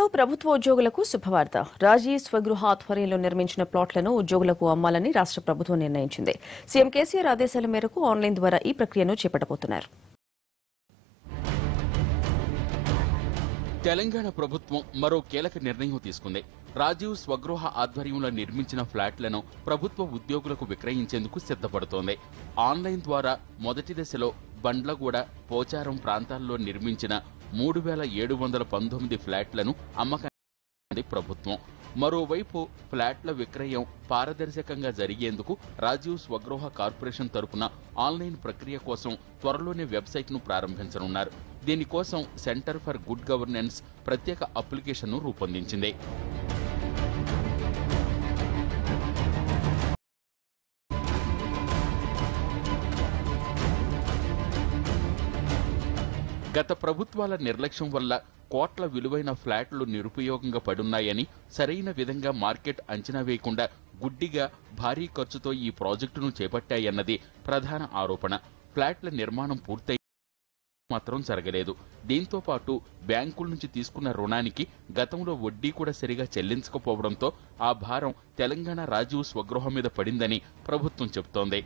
తెలంగాణలో ప్రభుత్వ ఉద్యోగులకు శుభవార్త. రాజీవ్ స్వగృహ ఆధ్వర్యంలో నిర్మించిన ప్లాట్లను ఉద్యోగులకు అమ్మాలని రాష్ట్ర ప్రభుత్వం నిర్ణయించింది. సీఎం కేసీఆర్ ఆదేశాల మేరకు ఆన్లైన్ ద్వారా ఈ ప్రక్రియను చేపట్టబోతున్నారు. తెలంగాణ ప్రభుత్వం మరో కీలక నిర్ణయం తీసుకుంది. రాజీవ్ స్వగృహ ఆధ్వర్యంలో నిర్మించిన ఫ్లాట్లను ప్రభుత్వ ఉద్యోగులకు విక్రయించేందుకు సిద్ధపడుతోంది. ఆన్లైన్ ద్వారా మొదటి దశలో బండ్లగూడ, పోచారం ప్రాంతాల్లో నిర్మించిన 3719 ఫ్లాట్లను అమ్మకానికి ప్రభుత్వం. మరోవైపు ఫ్లాట్ల విక్రయం పారదర్శకంగా జరిగేందుకు రాజీవ్ స్వగృహ కార్పొరేషన్ తరపున ఆన్లైన్ ప్రక్రియ కోసం త్వరలోనే వెబ్సైట్ను ప్రారంభించనున్నారు. దీనికోసం సెంటర్ ఫర్ గుడ్ గవర్నెన్స్ ప్రత్యేక అప్లికేషన్ను రూపొందించింది. గత ప్రభుత్వాల నిర్లక్ష్యం వల్ల కోట్ల విలువైన ఫ్లాట్లు నిరుపయోగంగా పడున్నాయని, సరైన విధంగా మార్కెట్ అంచనా వేయకుండా గుడ్డిగా భారీ ఖర్చుతో ఈ ప్రాజెక్టును చేపట్టాయన్నది ప్రధాన ఆరోపణ. ఫ్లాట్ల నిర్మాణం పూర్తయి మాత్రం జరగలేదు. దీంతో పాటు బ్యాంకుల నుంచి తీసుకున్న రుణానికి గతంలో వడ్డీ కూడా సరిగా చెల్లించకపోవడంతో ఆ భారం తెలంగాణ రాజీవ్ స్వగృహ మీద పడిందని ప్రభుత్వం చెబుతోంది.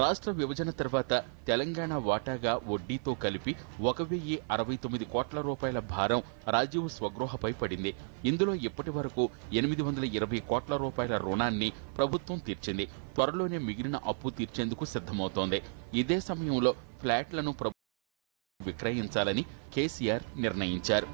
రాష్ట్ర విభజన తర్వాత తెలంగాణ వాటాగా వడ్డీతో కలిపి 1069 కోట్ల రూపాయల భారం రాజీవ్ స్వగృహపై పడింది. ఇందులో ఇప్పటి వరకు 820 కోట్ల రూపాయల రుణాన్ని ప్రభుత్వం తీర్చింది. త్వరలోనే మిగిలిన అప్పు తీర్చేందుకు సిద్ధమవుతోంది. ఇదే సమయంలో ఫ్లాట్లను విక్రయించాలని కేసీఆర్ నిర్ణయించారు.